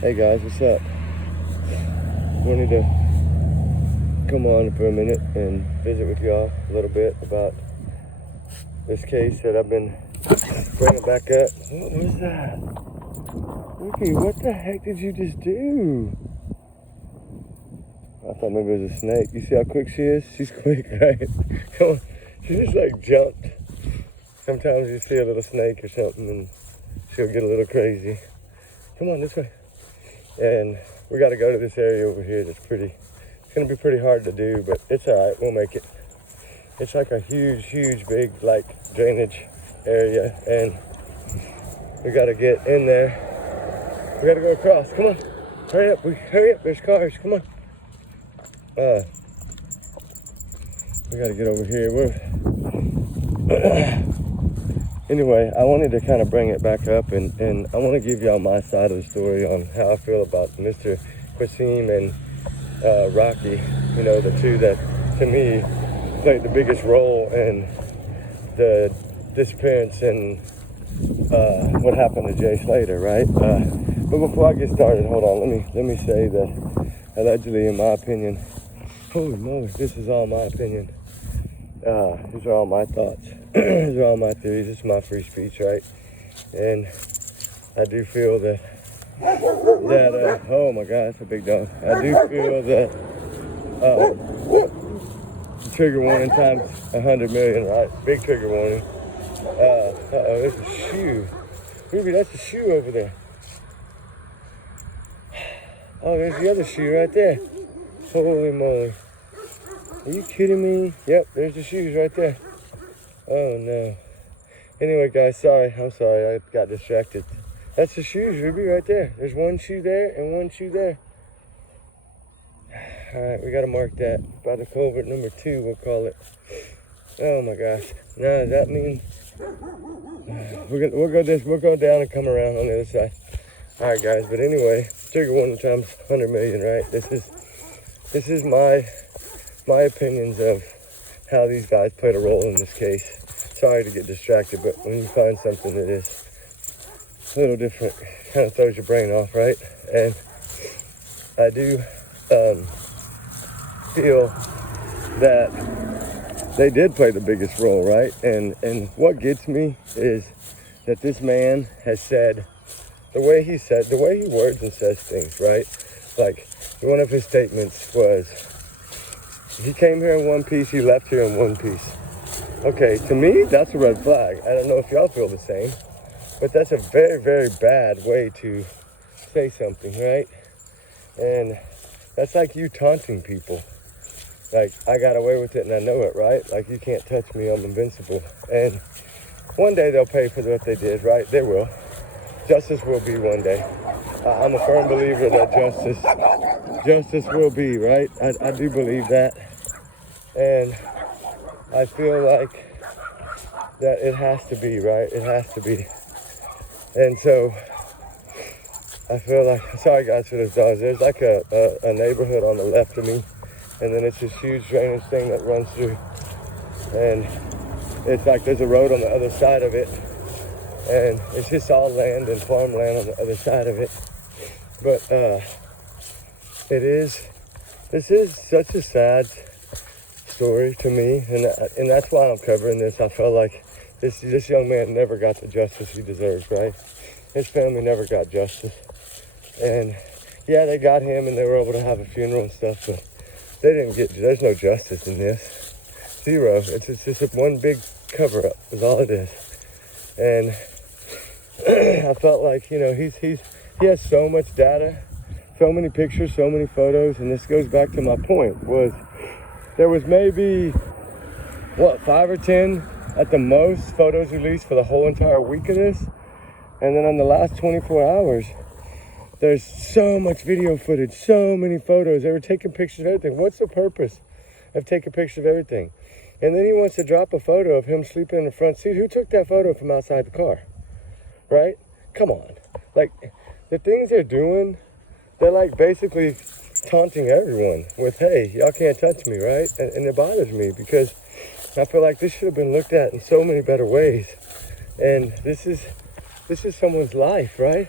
Hey guys, what's up? Wanted to come on for a minute and visit with y'all a little bit about this case that I've been bringing back up. What was that? Ricky, what the heck did you just do? I thought maybe it was a snake. You see how quick she is? She's quick, right? Come on. She just like jumped. Sometimes you see a little snake or something and she'll get a little crazy. Come on, this way. And we got to go to this area over here that's it's going to be pretty hard to do, but it's all right. We'll make it. It's like a huge, big, like, drainage area, and we got to get in there. We got to go across. Come on. Hurry up. There's cars. Come on. We got to get over here. Anyway, I wanted to kind of bring it back up, and I want to give y'all my side of the story on how I feel about Mr. Qasim and Rocky. You know, the two that, to me, played the biggest role in the disappearance and what happened to Jay SLATER, right? But before I get started, hold on. Let me say that allegedly, in my opinion, holy moly, this is all my opinion. These are all my thoughts. These are all my theories. This is my free speech, right? And I do feel that oh my God, that's a big dog. I do feel that trigger warning times 100 million, right? Big trigger warning. There's a shoe. Ruby, that's a shoe over there. Oh, there's the other shoe right there. Holy moly. Are you kidding me? Yep, there's the shoes right there. Oh no. Anyway, guys, I'm sorry, I got distracted. That's the shoes, Ruby, right there. There's one shoe there and one shoe there. All right, we got to mark that by the culvert number 2, we'll call it. Oh my gosh. Now, does that mean we'll go down and come around on the other side. All right, guys, but anyway, trigger warning times 100 million, right? This is my opinions of how these guys played a role in this case. Sorry to get distracted, but when you find something that is a little different, kind of throws your brain off, right? And I do feel that they did play the biggest role, right? And what gets me is that this man has said, the way he words and says things, right? Like, one of his statements was, he came here in one piece, he left here in one piece. Okay, to me, that's a red flag. I don't know if y'all feel the same, but that's a very, very bad way to say something, right? And that's like you taunting people. Like, I got away with it and I know it, right? Like, you can't touch me, I'm invincible. And one day they'll pay for what they did, right? They will. Justice will be one day. I'm a firm believer that justice will be, right? I do believe that. And I feel like that it has to be, right? It has to be. And so I feel like, sorry guys for this dogs, there's like a neighborhood on the left of me, and then it's this huge drainage thing that runs through. And it's like there's a road on the other side of it, and it's just all land and farmland on the other side of it. But this is such a sad story to me, and that's why I'm covering this. I felt like this young man never got the justice he deserves, right? His family never got justice. And yeah, they got him and they were able to have a funeral and stuff, but there's no justice in this. Zero. It's just one big cover-up is all it is. And I felt like, you know, he has so much data, so many pictures, so many photos, and this goes back to my point, was there was maybe, 5 or 10 at the most photos released for the whole entire week of this. And then on the last 24 hours, there's so much video footage, so many photos. They were taking pictures of everything. What's the purpose of taking pictures of everything? And then he wants to drop a photo of him sleeping in the front seat. Who took that photo from outside the car? Right? Come on. Like, the things they're doing, they're like basically taunting everyone with, hey, y'all can't touch me, right? And it bothers me because I feel like this should have been looked at in so many better ways. And this is someone's life, right?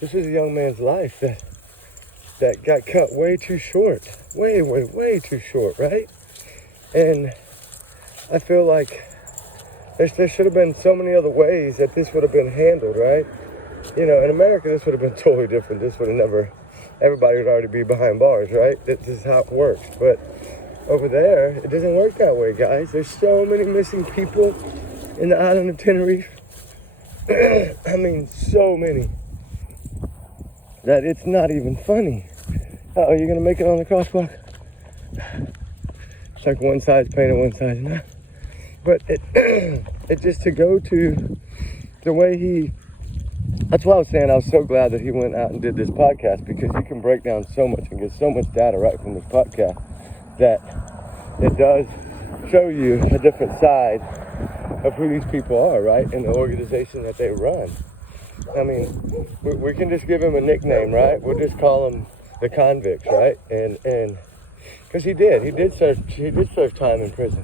This was a young man's life that got cut way too short. Way too short, right? And I feel like there should have been so many other ways that this would have been handled, right? You know, in America, this would have been totally different. This would have never, everybody would already be behind bars, right? This is how it works. But over there, it doesn't work that way, guys. There's so many missing people in the island of Tenerife. I mean, so many that it's not even funny. Oh, you're gonna make it on the crosswalk? It's like one side's painted, one side's not. But it just to go to the way that's why I was saying I was so glad that he went out and did this podcast, because you can break down so much and get so much data right from this podcast that it does show you a different side of who these people are, right? And the organization that they run. I mean, we can just give him a nickname, right? We'll just call him the convicts, right? And because he did serve time in prison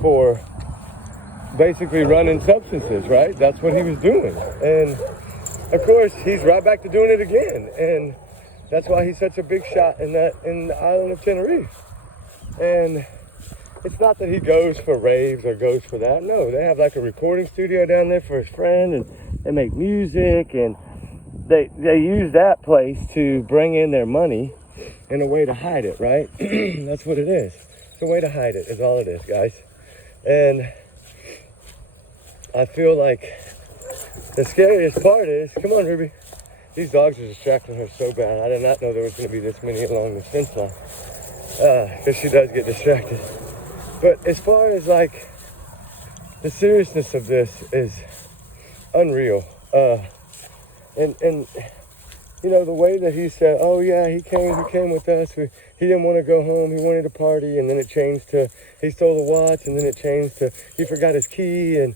for basically running substances, right? That's what he was doing. And of course, he's right back to doing it again. And that's why he's such a big shot in the island of Tenerife. And it's not that he goes for raves or goes for that. No, they have like a recording studio down there for his friend, and they make music, and they use that place to bring in their money in a way to hide it, right? That's what it is. It's a way to hide it, is all it is, guys. And I feel like the scariest part is, come on, Ruby. These dogs are distracting her so bad. I did not know there was going to be this many along the fence line. Because she does get distracted. But as far as like the seriousness of this is unreal. And you know, the way that he said, oh yeah, he came with us. He didn't want to go home. He wanted to party. And then it changed to, he stole the watch. And then it changed to, he forgot his key. And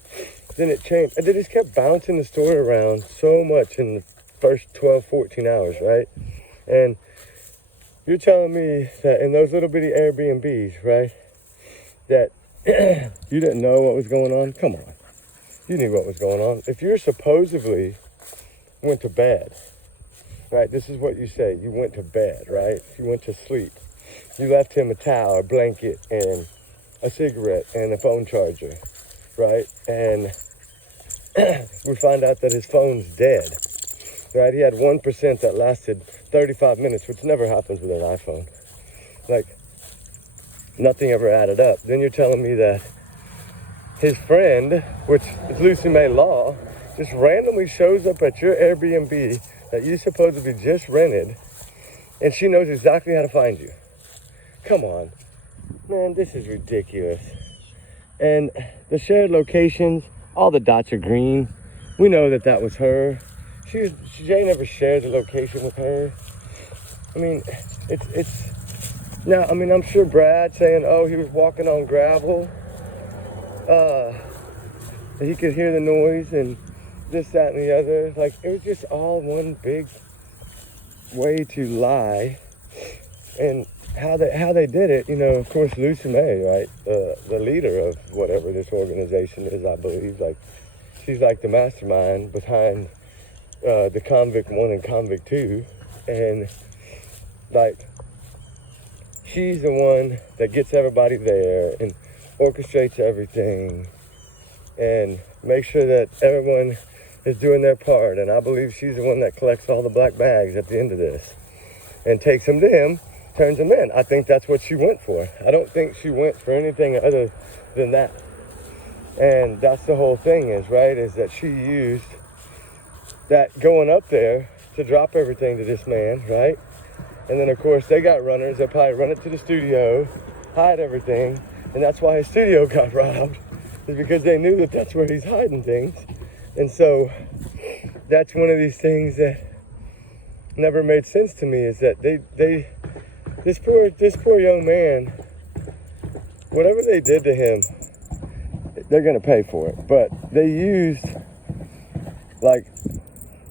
then it changed. And they just kept bouncing the story around so much in the first 12, 14 hours, right? And you're telling me that in those little bitty Airbnbs, right, that you didn't know what was going on? Come on. You knew what was going on. If you're supposedly went to bed, right, this is what you say. You went to bed, right? You went to sleep. You left him a towel, a blanket, and a cigarette, and a phone charger, right? And we find out that his phone's dead, right? He had 1% that lasted 35 minutes, which never happens with an iPhone. Like, nothing ever added up. Then you're telling me that his friend, which is Lucy May Law, just randomly shows up at your Airbnb that you supposedly just rented, and she knows exactly how to find you. Come on. Man, this is ridiculous. And the shared locations, all the dots are green. We know that that was her. Jay never shared the location with her. I mean, it's now, I mean, I'm sure Brad saying, oh, he was walking on gravel. He could hear the noise and this, that, and the other. Like, it was just all one big way to lie. And how they did it, you know, of course, Lucy May, right? The leader of whatever this organization is, I believe. Like, she's like the mastermind behind the Convict 1 and Convict 2. And, like, she's the one that gets everybody there and orchestrates everything and makes sure that everyone is doing their part. And I believe she's the one that collects all the black bags at the end of this and takes them to him, turns them in. I think that's what she went for. I don't think she went for anything other than that. And that's the whole thing is, right, is that she used that going up there to drop everything to this man, right? And then, of course, they got runners that probably run it to the studio, hide everything, and that's why his studio got robbed, is because they knew that that's where he's hiding things. And so that's one of these things that never made sense to me, is that this poor young man, whatever they did to him, they're going to pay for it. But they used, like,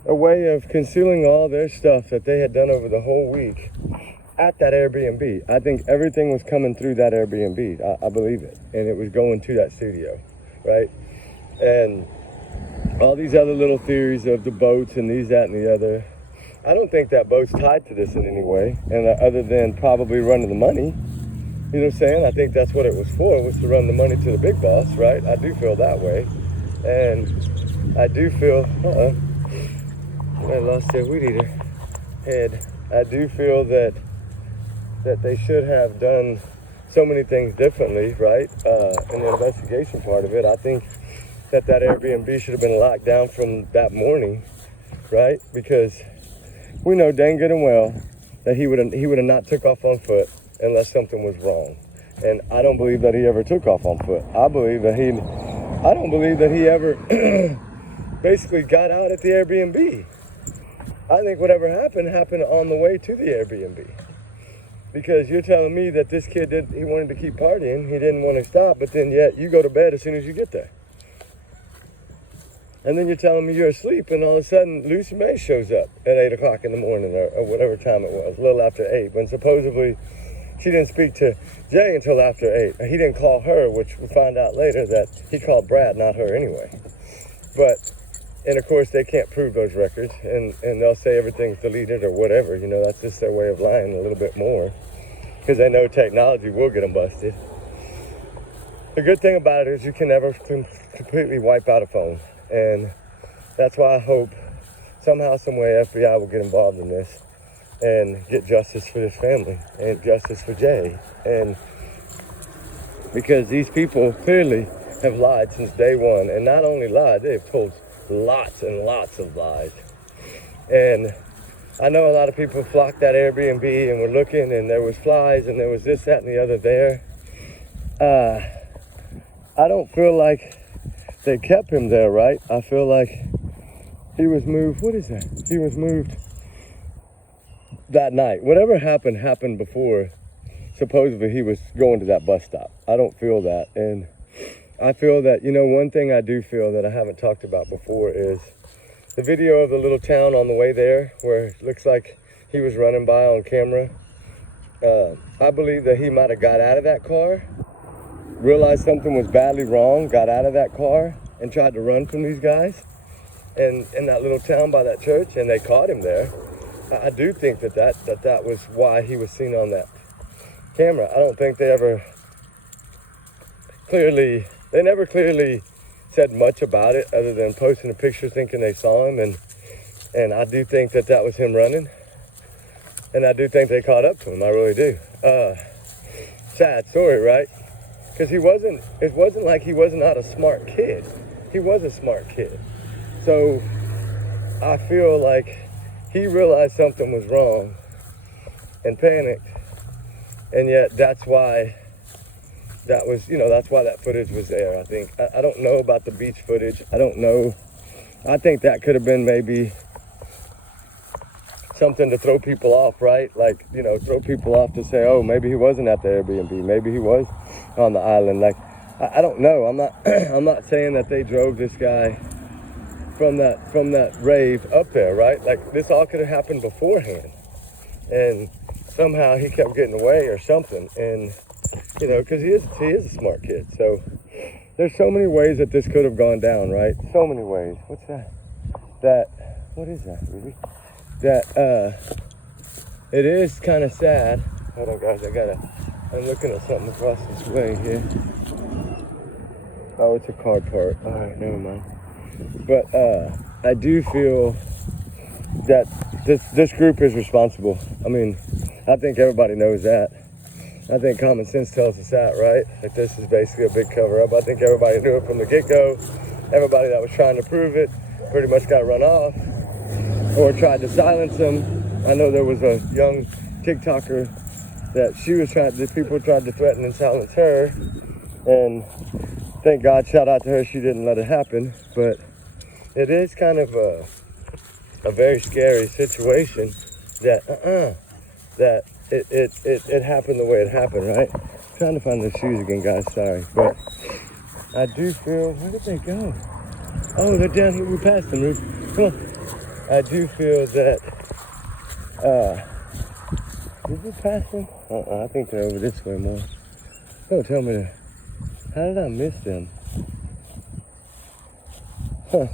a way of concealing all their stuff that they had done over the whole week at that Airbnb. I think everything was coming through that Airbnb. I believe it. And it was going to that studio, right? And all these other little theories of the boats and these, that, and the other. I don't think that boat's tied to this in any way, and other than probably running the money. You know what I'm saying? I think that's what it was for, was to run the money to the big boss, right? I do feel that way. And I do feel, I lost their weed eater head. I do feel that they should have done so many things differently, right? In the investigation part of it, I think that Airbnb should have been locked down from that morning, right? Because we know dang good and well that he would have not took off on foot unless something was wrong. And I don't believe that he ever took off on foot. I don't believe that he ever basically got out at the Airbnb. I think whatever happened on the way to the Airbnb. Because you're telling me that this kid he wanted to keep partying, he didn't want to stop, but then yet you go to bed as soon as you get there. And then you're telling me you're asleep, and all of a sudden Lucy May shows up at 8 o'clock in the morning, or whatever time it was, a little after 8, when supposedly she didn't speak to Jay until after 8. He didn't call her, which we find out later that he called Brad, not her anyway. And of course they can't prove those records, and they'll say everything's deleted or whatever. You know, that's just their way of lying a little bit more, because they know technology will get them busted. The good thing about it is you can never completely wipe out a phone. And that's why I hope somehow, some way, FBI will get involved in this and get justice for this family and justice for Jay. And because these people clearly have lied since day one, and not only lied, they've told lots and lots of lies. And I know a lot of people flocked that Airbnb and were looking, and there was flies and there was this, that, and the other there. I don't feel like they kept him there, right? I feel like he was moved. What is that? He was moved that night. Whatever happened before. Supposedly he was going to that bus stop. I don't feel that. And I feel that, you know, one thing I do feel that I haven't talked about before is the video of the little town on the way there, where it looks like he was running by on camera. I believe that he might have got out of that car, realized something was badly wrong, got out of that car and tried to run from these guys and in that little town by that church, and they caught him there. I do think that was why he was seen on that camera. I don't think they never clearly said much about it other than posting a picture thinking they saw him, and I do think that was him running, and I do think they caught up to him. I really do. Sad story, right? Because it wasn't like he was not a smart kid. He was a smart kid. So I feel like he realized something was wrong and panicked. And yet that's why that footage was there, I think. I don't know about the beach footage. I don't know. I think that could have been maybe something to throw people off, right? Like, you know, throw people off to say, oh, maybe he wasn't at the Airbnb. Maybe he was on the island. Like, I don't know. I'm not saying that they drove this guy from that rave up there, right? Like, this all could have happened beforehand, and somehow he kept getting away or something. And you know, because he is a smart kid. So there's so many ways that this could have gone down, right? So many ways. What's that? What is that, Ruby? It is kind of sad. Hold on, guys. I'm looking at something across this way here. Oh, it's a car part. All right, never mind. But I do feel that this group is responsible. I mean, I think everybody knows that. I think common sense tells us that, right? That this is basically a big cover-up. I think everybody knew it from the get-go. Everybody that was trying to prove it pretty much got run off or tried to silence them. I know there was a young TikToker that people tried to threaten and silence her. And thank God, shout out to her, she didn't let it happen. But it is kind of a very scary situation that it happened the way it happened, right? I'm trying to find the shoes again, guys, sorry. But I do feel, where did they go? Oh, they're down here, we passed them, Ruth. Come on. I do feel that, did we pass them? I think they're over this way more. Don't tell me that. How did I miss them? Huh.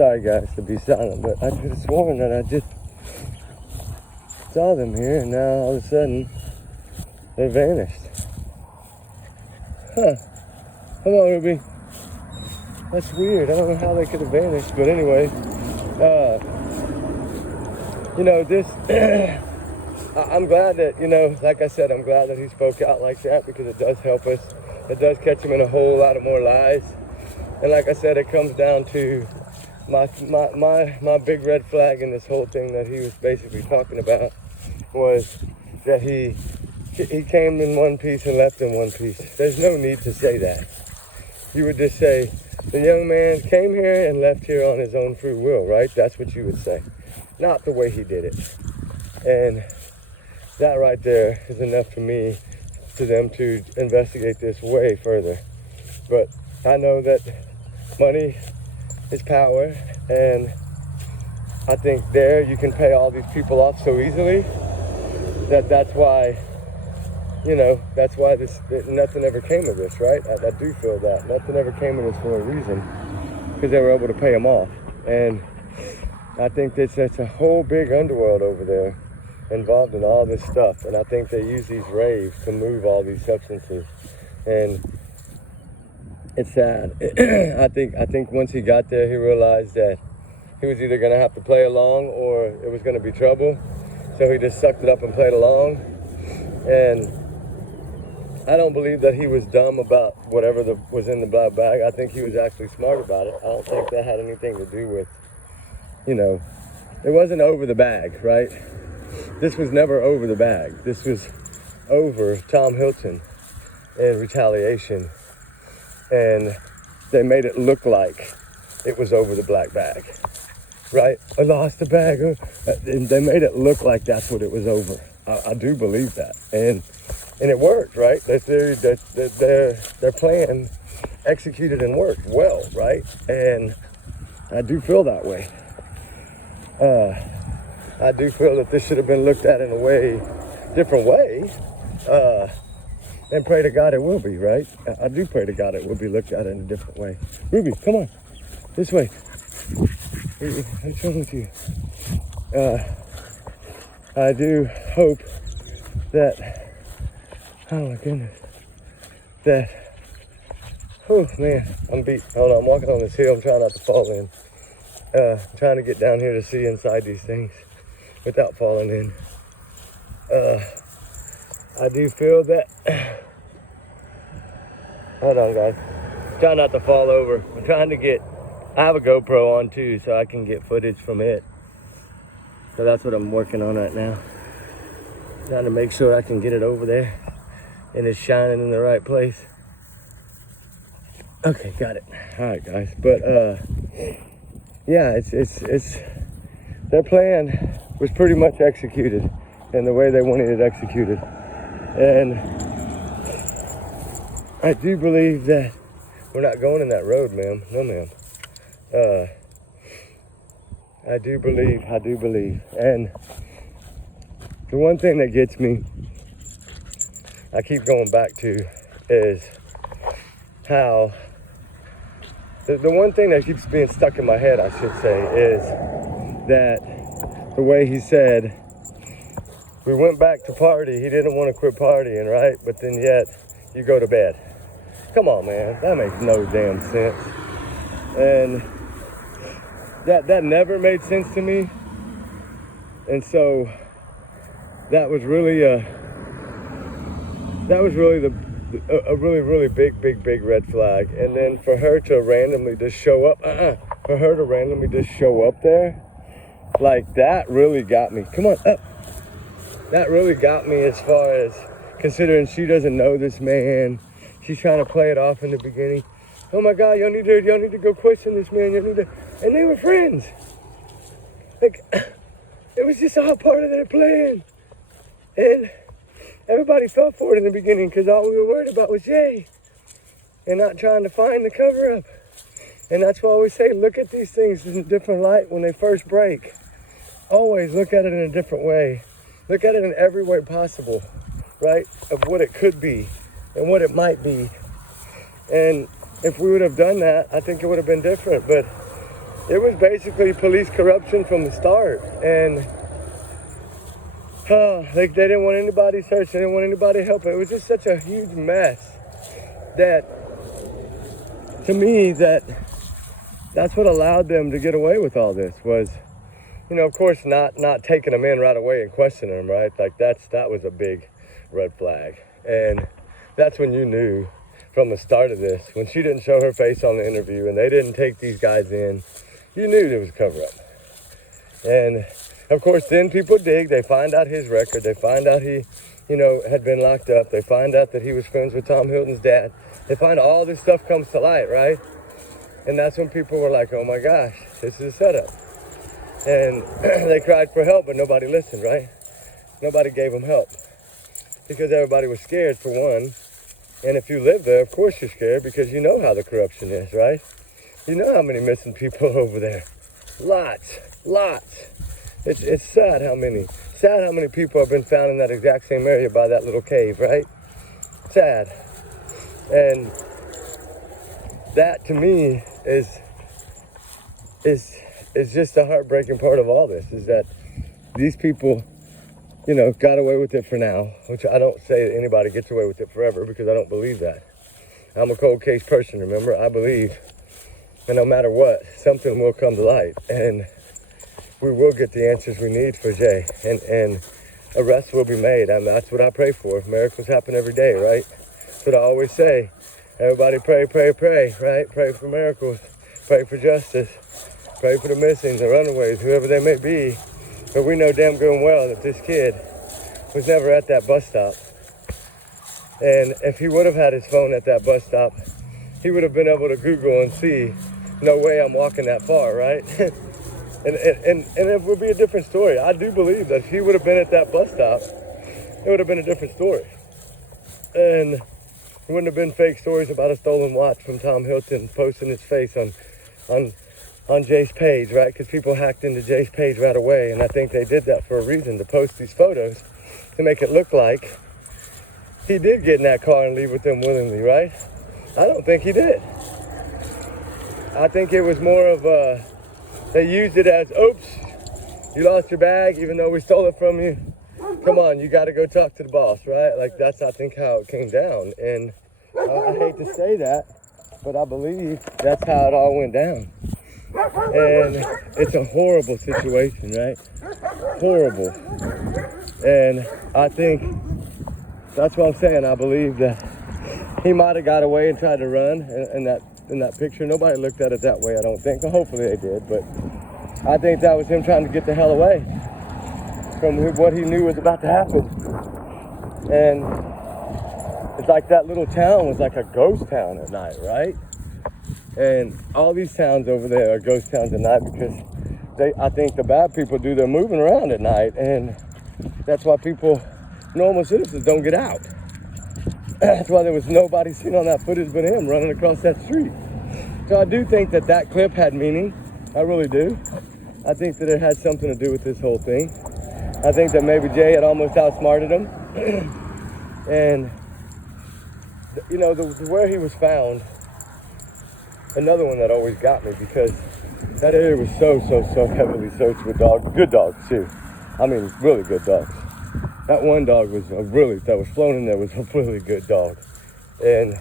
sorry guys to be silent, but I could have sworn that I just saw them here, and now all of a sudden they vanished. Huh. Come on, Ruby. That's weird. I don't know how they could have vanished, but anyway, you know, this, I'm glad that, you know, like I said, I'm glad that he spoke out like that, because it does help us. It does catch him in a whole lot of more lies. And like I said, it comes down to my big red flag in this whole thing that he was basically talking about was that he came in one piece and left in one piece. There's no need to say that. You would just say, the young man came here and left here on his own free will, right? That's what you would say. Not the way he did it. And that right there is enough for me, to them to investigate this way further. But I know that money is power, and I think there you can pay all these people off so easily that's why, you know, that's why nothing ever came of this, right? I do feel that nothing ever came of this for a reason, because they were able to pay them off. And I think that's a whole big underworld over there involved in all this stuff, and I think they use these raves to move all these substances, and it's sad. I think once he got there, he realized that he was either going to have to play along or it was going to be trouble, so he just sucked it up and played along. And I don't believe that he was dumb about whatever was in the black bag. I think he was actually smart about it. I don't think that had anything to do with, you know, it wasn't over the bag, right? This was never over the bag. This was over Tom Hilton and retaliation. And they made it look like it was over the black bag, right? I lost the bag. And they made it look like that's what it was over. I do believe that. And it worked, right? Their plan executed and worked well, right? And I do feel that way. I do feel that this should have been looked at in a different way, and pray to God it will be, right? I do pray to God it will be looked at in a different way. Ruby, come on, this way. What's wrong with you? I do hope that, oh my goodness, that, oh man, I'm beat. Hold on, I'm walking on this hill, I'm trying not to fall in. I'm trying to get down here to see inside these things without falling in. I do feel that, hold on guys, try not to fall over. I'm trying to I have a GoPro on too, so I can get footage from it. So that's what I'm working on right now. Trying to make sure I can get it over there and it's shining in the right place. Okay, got it. All right guys, but yeah, it's their plan was pretty much executed in the way they wanted it executed. And I do believe that we're not going in that road, ma'am. No, ma'am. I do believe. And the one thing that gets me, I keep going back to, is how, the one thing that keeps being stuck in my head, I should say, is that the way he said, we went back to party, he didn't want to quit partying, right? But then yet, you go to bed. Come on, man, that makes no damn sense. And that never made sense to me. And so, that was really a really big red flag. And then for her to randomly just show up, there, like that really got me. Come on up. That really got me, as far as considering she doesn't know this man. She's trying to play it off in the beginning. Oh my God, y'all need to go question this man. And they were friends. Like, it was just all part of their plan. And everybody fell for it in the beginning because all we were worried about was Jay and not trying to find the cover up. And that's why we say, look at these things in a different light when they first break. Always look at it in a different way. Look at it in every way possible, right? Of what it could be and what it might be. And if we would have done that, I think it would have been different. But it was basically police corruption from the start. And they didn't want anybody searching, they didn't want anybody helping. It was just such a huge mess that, to me, that's what allowed them to get away with all this was, you know, of course, not taking them in right away and questioning them, right? Like that was a big red flag. And that's when you knew from the start of this, when she didn't show her face on the interview and they didn't take these guys in, you knew there was a cover-up. And of course, then people dig, they find out his record, they find out he, you know, had been locked up, they find out that he was friends with Tom Hilton's dad, they find all this stuff comes to light, right? And that's when people were like, oh my gosh, this is a setup. And they cried for help, but nobody listened, right? Nobody gave them help because everybody was scared, for one. And if you live there, of course you're scared because you know how the corruption is, right? You know how many missing people are over there. Lots. It's sad how many people have been found in that exact same area by that little cave, right? Sad. And that to me is just the heartbreaking part of all this, is that these people, you know, got away with it for now, which I don't say that anybody gets away with it forever because I don't believe that. I'm a cold case person, remember? I believe, and no matter what, something will come to light and we will get the answers we need for Jay, and arrests will be made. I mean, that's what I pray for. Miracles happen every day, right? That's what I always say. Everybody pray, right? Pray for miracles, pray for justice, pray for the missing, the runaways, whoever they may be. But we know damn good and well that this kid was never at that bus stop. And if he would have had his phone at that bus stop, he would have been able to Google and see, no way I'm walking that far, right? and it would be a different story. I do believe that if he would have been at that bus stop, it would have been a different story. And it wouldn't have been fake stories about a stolen watch from Tom Hilton posting his face on Jay's page, right? Because people hacked into Jay's page right away, and I think they did that for a reason, to post these photos to make it look like he did get in that car and leave with them willingly, right? I don't think he did. I think it was more of they used it as, oops, you lost your bag even though we stole it from you. Come on, you got to go talk to the boss, right? Like that's, I think, how it came down. And I hate to say that, but I believe that's how it all went down. And it's a horrible situation, right? Horrible. And I think that's what I'm saying. I believe that he might have got away and tried to run in that picture. Nobody looked at it that way, I don't think. Well, hopefully they did, but I think that was him trying to get the hell away from what he knew was about to happen. And it's like that little town was like a ghost town at night, right? And all these towns over there are ghost towns at night because I think the bad people do their moving around at night, and that's why normal citizens don't get out. That's why there was nobody seen on that footage but him running across that street. So I do think that clip had meaning. I really do. I think that it had something to do with this whole thing. I think that maybe Jay had almost outsmarted him. And, you know, where he was found, another one that always got me, because that area was so heavily searched with dogs. Good dogs, too. I mean, really good dogs. That one dog that was flown in there was a really good dog. And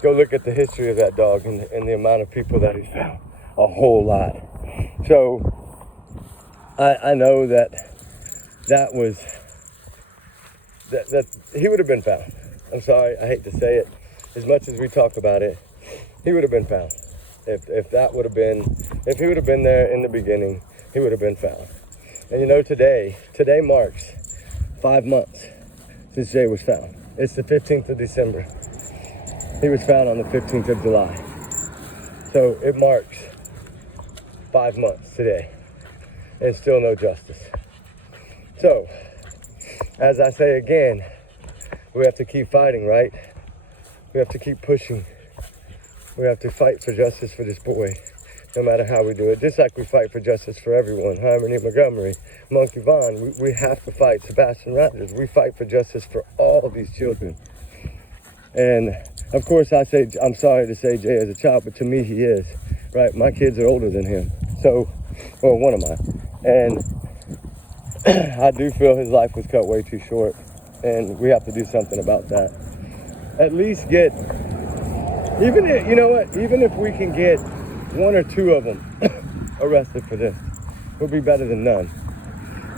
go look at the history of that dog and the amount of people that he found. A whole lot. So I know that he would have been found. I'm sorry, I hate to say it. As much as we talk about it, he would have been found. If he would have been there in the beginning, he would have been found. And you know, today marks 5 months since Jay was found. It's the 15th of December. He was found on the 15th of July. So it marks 5 months today, and still no justice. So, as I say again, we have to keep fighting, right? We have to keep pushing. We have to fight for justice for this boy, no matter how we do it. Just like we fight for justice for everyone. Harmony Montgomery, Monkey Vaughn, we have to fight. Sebastian Rogers, we fight for justice for all these children. And of course I'm sorry to say Jay is a child, but to me he is, right? My kids are older than him. So, well, one of mine. And I do feel his life was cut way too short, and we have to do something about that. At least get, even if, you know what, even if we can get one or two of them arrested for this, it'll be better than none.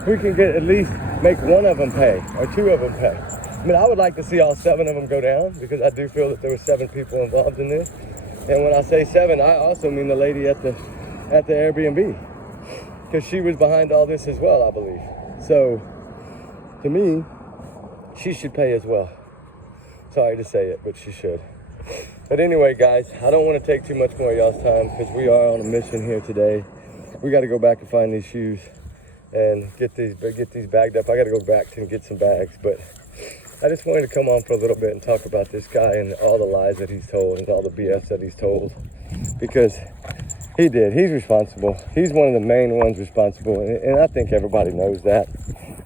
We can get at least make one of them pay or two of them pay. I mean, I would like to see all 7 of them go down, because I do feel that there were 7 people involved in this. And when I say 7, I also mean the lady at the Airbnb, because she was behind all this as well, I believe. So to me, she should pay as well. Sorry to say it, but she should. But anyway, guys, I don't want to take too much more of y'all's time, because we are on a mission here today. We got to go back and find these shoes and get these bagged up. I got to go back and get some bags, but I just wanted to come on for a little bit and talk about this guy and all the lies that he's told and all the BS that he's told, because he did. He's responsible. He's one of the main ones responsible, and I think everybody knows that.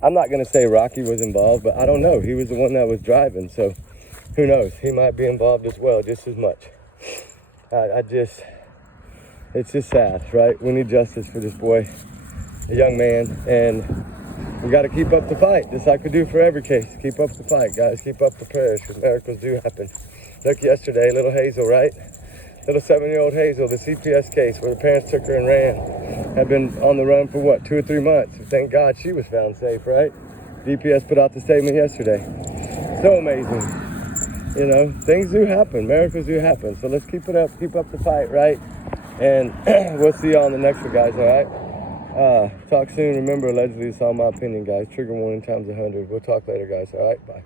I'm not going to say Rocky was involved, but I don't know. He was the one that was driving, so who knows? He might be involved as well, just as much. It's just sad, right? We need justice for this boy, a young man, and we got to keep up the fight, just like we do for every case. Keep up the fight, guys. Keep up the prayers, because miracles do happen. Look, yesterday, little Hazel, right? Little 7-year-old Hazel, the CPS case where the parents took her and ran, had been on the run for what, 2 or 3 months. Thank God she was found safe, right? DPS put out the statement yesterday. So amazing. You know, things do happen. Miracles do happen. So let's keep it up. Keep up the fight, right? And we'll see y'all on the next one, guys, all right? Talk soon. Remember, allegedly, it's all my opinion, guys. Trigger warning times 100. We'll talk later, guys. All right? Bye.